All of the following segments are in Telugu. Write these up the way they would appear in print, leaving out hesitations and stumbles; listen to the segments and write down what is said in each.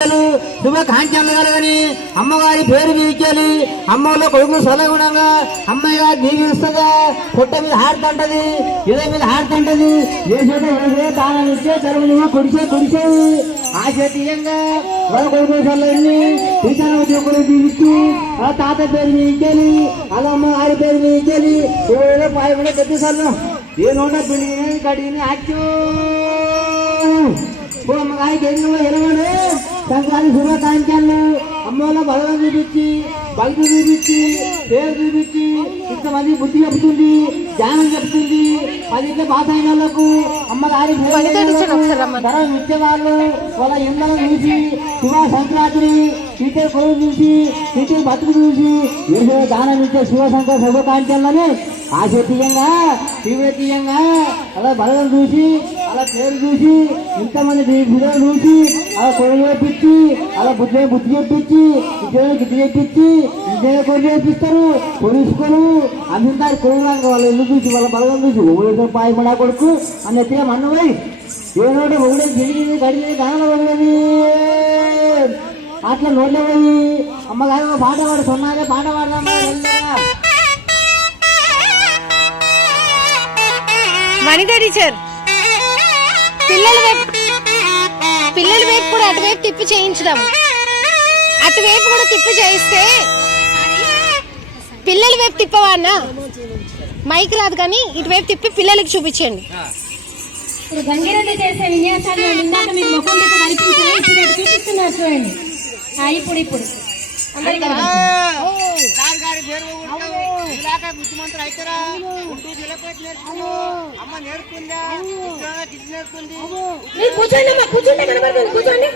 శుభాకాంక్షలు కలగని అమ్మగారి పేరు మీకెళ్ళి అమ్మలో కొడుకులు సొలగుణంగా అమ్మాయి గారు దీవిస్తుందా పుట్ట మీద హాడుతుంటది ఇదే మీద హాడుతుంటది ఏ చేత ఏ తాళం ఇచ్చే చదువు కుడిసేది ఆ చేతీయంగా వాళ్ళ కొడుకులు సొల్లని టీచర్ ఉద్యోగులు దీవించి ఆ తాత పేరు మీకెళ్ళి అలా అమ్మగారి పేరు మీకెళ్ళి ఏదో పాయ కూడా తెప్పిస్తాను ఏ నోట పిండి కడిగిన యాక్టివ్ అమ్మగారికి ఎరవడు సంక్రాంతి శుభాకాంక్షలు అమ్మలో బలం చూపించి భక్తి చూపించి పేరు చూపించి ఇంతమంది బుద్ధి చెప్తుంది జ్ఞానం చెప్తుంది 10 పాస్ అయిన వాళ్ళకు అమ్మగారి ధరం ఇచ్చేవాళ్ళు వాళ్ళ ఎండలు చూసి శుభ సంక్రాంతి టీచర్ కొడుకు చూసి టీచర్ బతుకు చూసి ఏదో దానం ఇచ్చే శుభాకాంక్షలని ఆశతీయంగా తీవ్రతీయంగా అలా బలం చూసి అలా పేరు చూసి ఇంతమంది బిడ్డలు చూసి అలా కొడుకు చేపించి అలా బుద్ధి చెప్పించి విద్యను గిడ్డి చెప్పించి విద్యను కొడుకు చేపిస్తారు కొడుకులు అందరి కొడుకు వాళ్ళ ఇల్లు చూసి వాళ్ళ బలం చూసి ఓడేదో పాయ మడా కొడుకు అని ఎత్తిగా మన్నవై ఏదోటి ఒగడేది తిరిగి గడిగి దానం వదిలేది అట్లా నోట్లేవి అమ్మగారు పాట పాడు సొన్నాగే పాట పాడదామా వనిత టీచర్ పిల్లల వైపు కూడా అటువైపు తిప్పి చేయించడం అటువైపు కూడా తిప్పి చేయిస్తే పిల్లల వైపు తిప్పవా అన్న మైక్ రాదు కానీ ఇటువైపు తిప్పి పిల్లలకి చూపించండి. ఇప్పుడు గంగిరెడ్డి చేసే విన్యాసాలు ఇందాక మీరు ముఖం మీద కనిపించారు ఇప్పుడు చూపిస్తున్నారు చూడండి. ఇప్పుడు బుద్ధిమంతులు అవుతారా ఉంటూ నిలబెట్టి నేర్చుకున్నావు అమ్మ నేర్పుకుందా నేర్పుకుంది కూర్చోండి కూర్చోండి కనబడుతుంది కూర్చోండి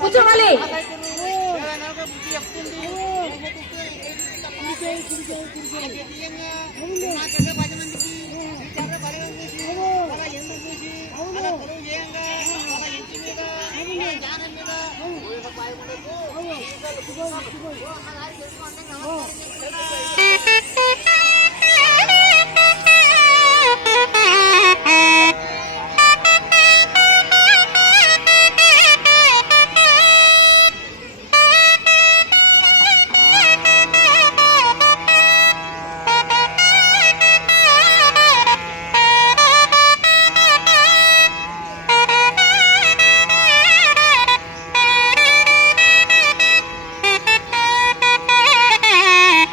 కూర్చోవాలి బుద్ధి చెప్తుంది మందికి